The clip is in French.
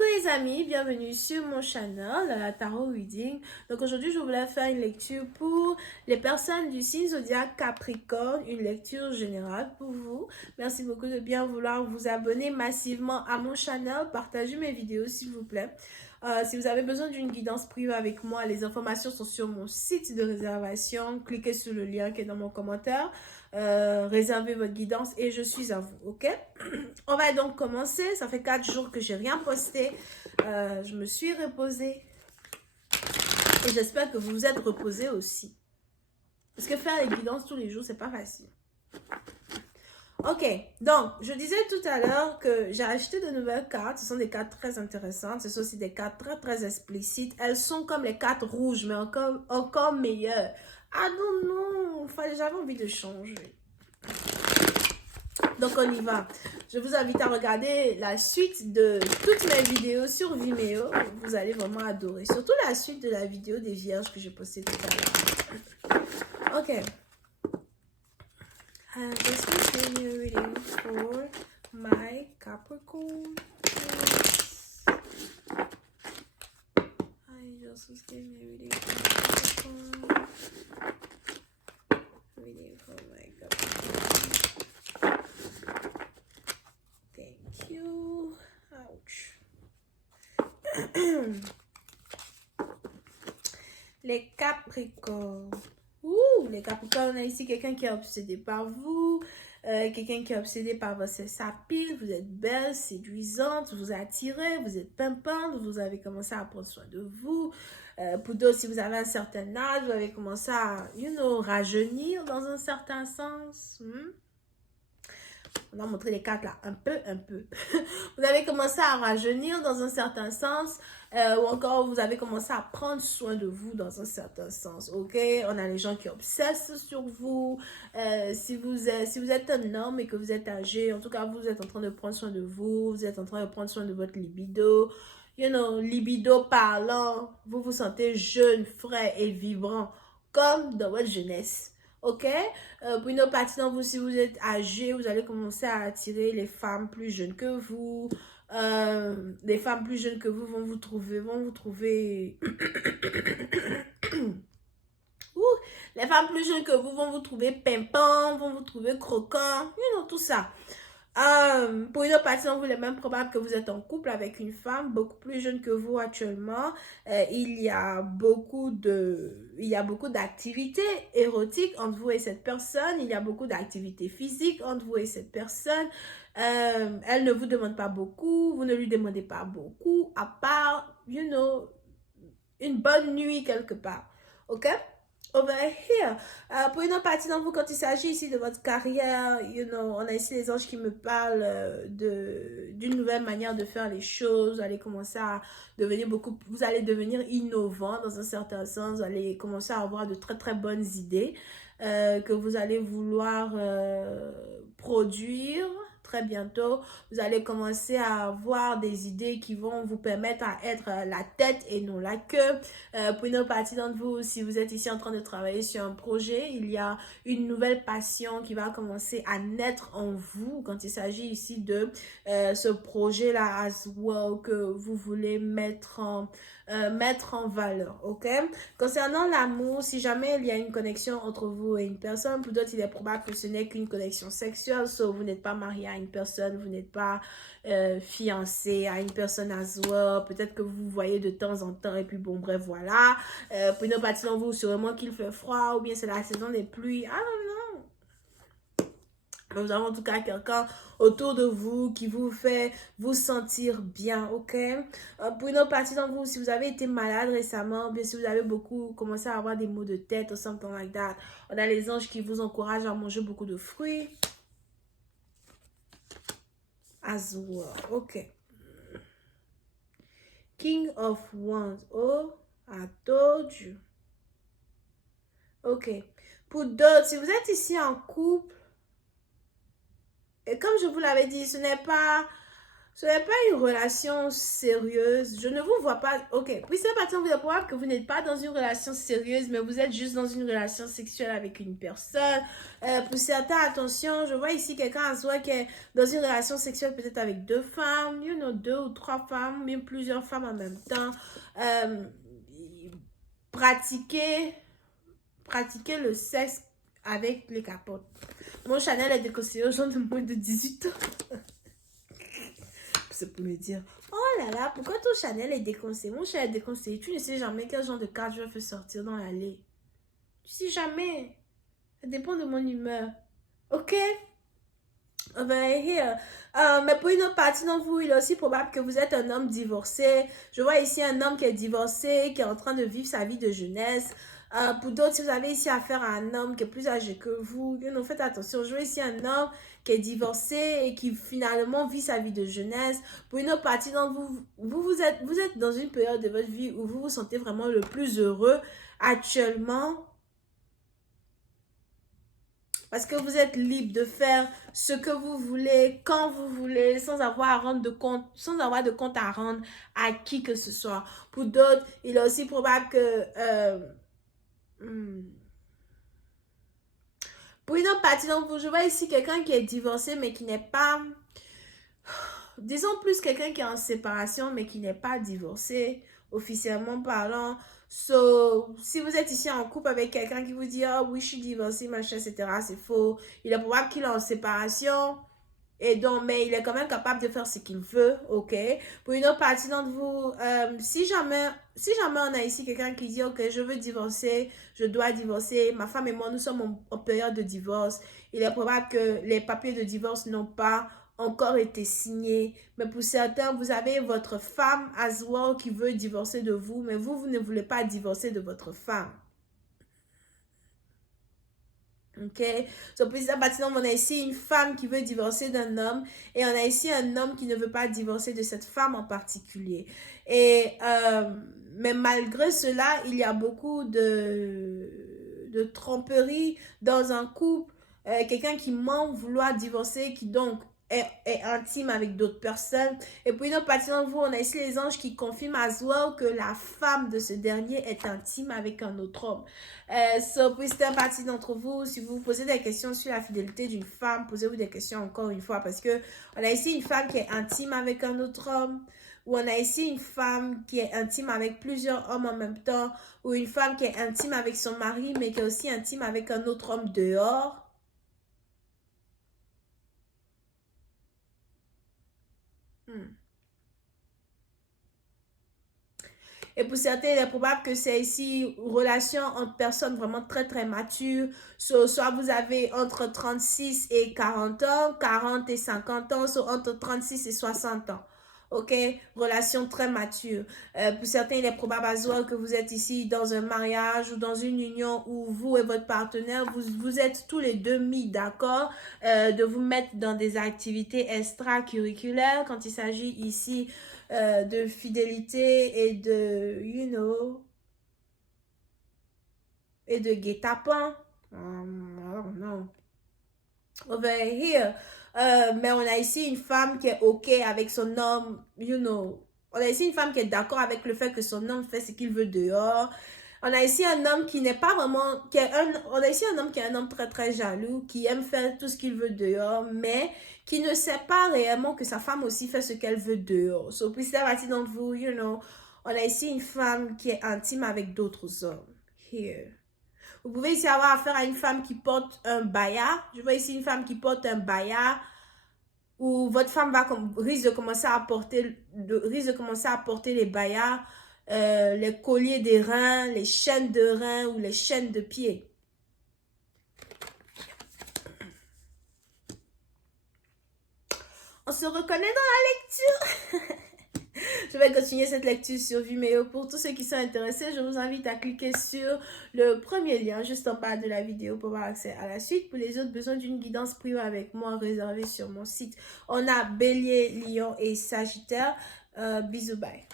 Coucou les amis, bienvenue sur mon channel Tarot Reading. Donc aujourd'hui je voulais faire une lecture pour les personnes du signe zodiaque Capricorne, une lecture générale pour vous. Merci beaucoup de bien vouloir vous abonner massivement à mon channel, partagez mes vidéos s'il vous plaît. Si vous avez besoin d'une guidance privée avec moi, les informations sont sur mon site de réservation. Cliquez sur le lien qui est dans mon commentaire. Réservez votre guidance et je suis à vous, ok? On va donc commencer. Ça fait 4 jours que j'ai rien posté. Je me suis reposée et j'espère que vous vous êtes reposés aussi. Parce que faire les guidances tous les jours, c'est pas facile. Ok, donc je disais tout à l'heure que j'ai acheté de nouvelles cartes. Ce sont des cartes très intéressantes. Ce sont aussi des cartes très explicites. Elles sont comme les cartes rouges, mais encore meilleures. Ah non, j'avais envie de changer. Donc on y va. Je vous invite à regarder la suite de toutes mes vidéos sur Vimeo. Vous allez vraiment adorer. Surtout la suite de la vidéo des vierges que j'ai postée tout à l'heure. Ok. This was giving you a reading for my Capricorn. I just was giving you a reading for my Capricorn. Reading for my Capricorn. Thank you. Ouch. Les Capricornes. Les Capricornes, on a ici quelqu'un qui est obsédé par vous, quelqu'un qui est obsédé par votre sapine. Vous êtes belle, séduisante, vous attirez, vous êtes pimpante, vous avez commencé à prendre soin de vous. Pour d'autres, si vous avez un certain âge, vous avez commencé à, rajeunir dans un certain sens. On a montré les cartes là, un peu. Vous avez commencé à rajeunir dans un certain sens, ou encore vous avez commencé à prendre soin de vous dans un certain sens, ok? On a les gens qui obsessent sur vous. Si vous êtes un homme et que vous êtes âgé, en tout cas, vous êtes en train de prendre soin de vous, vous êtes en train de prendre soin de votre libido. Libido parlant, vous vous sentez jeune, frais et vibrant, comme dans votre jeunesse. Ok, pour une autre partie d'entre vous, si vous êtes âgé, vous allez commencer à attirer les femmes plus jeunes que vous. Les femmes plus jeunes que vous vont vous trouver les femmes plus jeunes que vous vont vous trouver pimpants, vont vous trouver croquants, tout ça. Pour une autre partie d'entre vous, il est même probable que vous êtes en couple avec une femme beaucoup plus jeune que vous actuellement. Il y a beaucoup d'activités érotiques entre vous et cette personne. Il y a beaucoup d'activités physiques entre vous et cette personne. Elle ne vous demande pas beaucoup. Vous ne lui demandez pas beaucoup, à part, une bonne nuit quelque part. Ok? Over here. Pour une autre partie d'entre vous, quand il s'agit ici de votre carrière, on a ici les anges qui me parlent d'une nouvelle manière de faire les choses. Vous allez commencer à devenir vous allez devenir innovant dans un certain sens. Vous allez commencer à avoir de très bonnes idées que vous allez vouloir produire. Très bientôt, vous allez commencer à avoir des idées qui vont vous permettre à être la tête et non la queue. Pour une autre partie d'entre vous, si vous êtes ici en train de travailler sur un projet, il y a une nouvelle passion qui va commencer à naître en vous quand il s'agit ici de ce projet-là as well que vous voulez mettre en valeur, ok? Concernant l'amour, si jamais il y a une connexion entre vous et une personne, pour d'autres, il est probable que ce n'est qu'une connexion sexuelle, sauf vous n'êtes pas marié à une personne, vous n'êtes pas fiancé à une personne as well, peut-être que vous voyez de temps en temps, et puis bon, bref, voilà. Pour une autre partie d'entre vous, sûrement qu'il fait froid, ou bien c'est la saison des pluies, I don't know. Nous avons en tout cas quelqu'un autour de vous qui vous fait vous sentir bien, ok? Pour une autre partie d'entre vous, si vous avez été malade récemment, bien si vous avez commencé à avoir des maux de tête ou something like that, on a les anges qui vous encouragent à manger beaucoup de fruits. As well, ok. King of Wands, oh, I told you. Ok. Pour d'autres, si vous êtes ici en couple, et comme je vous l'avais dit, ce n'est pas Ce n'est pas une relation sérieuse. Je ne vous vois pas. Ok. Puis c'est partant, vous est probable que vous n'êtes pas dans une relation sérieuse, mais vous êtes juste dans une relation sexuelle avec une personne. Pour certains, attention, je vois ici quelqu'un à soi qui est dans une relation sexuelle peut-être avec deux femmes, you know, deux ou trois femmes, même plusieurs femmes en même temps. Pratiquer le sexe avec les capotes. Mon Chanel est déconseillé aux gens de moins de 18 ans. C'est pour me dire, oh là là, pourquoi ton Chanel est déconseillé? Mon Chanel est déconseillé. Tu ne sais jamais quel genre de carte je vais faire sortir dans l'allée. Tu sais jamais. Ça dépend de mon humeur. Ok? Mais pour une autre partie d'entre vous, il est aussi probable que vous êtes un homme divorcé. Je vois ici un homme qui est divorcé, qui est en train de vivre sa vie de jeunesse. Pour d'autres, si vous avez ici affaire à un homme qui est plus âgé que vous, faites attention. Je vois ici un homme qui est divorcé et qui finalement vit sa vie de jeunesse. Pour une autre partie d'entre vous, vous êtes dans une période de votre vie où vous vous sentez vraiment le plus heureux actuellement. Parce que vous êtes libre de faire ce que vous voulez, quand vous voulez, sans avoir à rendre de compte, sans avoir de compte à rendre à qui que ce soit. Pour d'autres, il est aussi probable que pour une autre partie d'entre vous, je vois ici quelqu'un qui est divorcé, mais qui n'est pas, disons plus quelqu'un qui est en séparation, mais qui n'est pas divorcé, officiellement parlant. So, si vous êtes ici en couple avec quelqu'un qui vous dit « Oh oui, je suis divorcé, machin, etc. » c'est faux. Il est probable qu'il est en séparation. Et donc, mais il est quand même capable de faire ce qu'il veut, ok? Pour une autre partie d'entre vous, si jamais on a ici quelqu'un qui dit « Ok, je veux divorcer, je dois divorcer, ma femme et moi, nous sommes en période de divorce. » Il est probable que les papiers de divorce n'ont pas encore été signés. Mais pour certains, vous avez votre femme as well qui veut divorcer de vous, mais vous ne voulez pas divorcer de votre femme. Ok, so pour ça, maintenant, on a ici une femme qui veut divorcer d'un homme et on a ici un homme qui ne veut pas divorcer de cette femme en particulier. Et, mais malgré cela, il y a beaucoup de tromperie dans un couple. Quelqu'un qui ment vouloir divorcer, qui donc est intime avec d'autres personnes. Et puis, une autre partie d'entre vous, on a ici les anges qui confirment à well que la femme de ce dernier est intime avec un autre homme. So, pour certaines parties d'entre vous, si vous vous posez des questions sur la fidélité d'une femme, posez-vous des questions encore une fois parce que on a ici une femme qui est intime avec un autre homme, ou on a ici une femme qui est intime avec plusieurs hommes en même temps, ou une femme qui est intime avec son mari, mais qui est aussi intime avec un autre homme dehors. Et pour certains, il est probable que c'est ici une relation entre personnes vraiment très, très matures. Soit vous avez entre 36 et 40 ans, 40 et 50 ans, soit entre 36 et 60 ans. Ok, relation très mature. Pour certains, il est probable à well que vous êtes ici dans un mariage ou dans une union où vous et votre partenaire, vous êtes tous les deux mis d'accord de vous mettre dans des activités extracurriculaires quand il s'agit ici de fidélité et de, et de guet-apens. Non. Over here. Mais on a ici une femme qui est OK avec son homme, On a ici une femme qui est d'accord avec le fait que son homme fait ce qu'il veut dehors. On a ici un homme qui n'est pas vraiment... on a ici un homme qui est un homme très, très jaloux, qui aime faire tout ce qu'il veut dehors, mais qui ne sait pas réellement que sa femme aussi fait ce qu'elle veut dehors. So, puis c'est parti d'entre vous, on a ici une femme qui est intime avec d'autres hommes. Here. Vous pouvez ici avoir affaire à une femme qui porte un baya. Je vois ici une femme qui porte un baya, où votre femme risque de commencer à porter les bayas, les colliers des reins, les chaînes de reins ou les chaînes de pieds. On se reconnaît dans la lecture. Je vais continuer cette lecture sur Vimeo. Pour tous ceux qui sont intéressés, je vous invite à cliquer sur le premier lien juste en bas de la vidéo pour avoir accès à la suite. Pour les autres, besoin d'une guidance privée avec moi réservée sur mon site. On a Bélier, Lion et Sagittaire. Bisous, bye.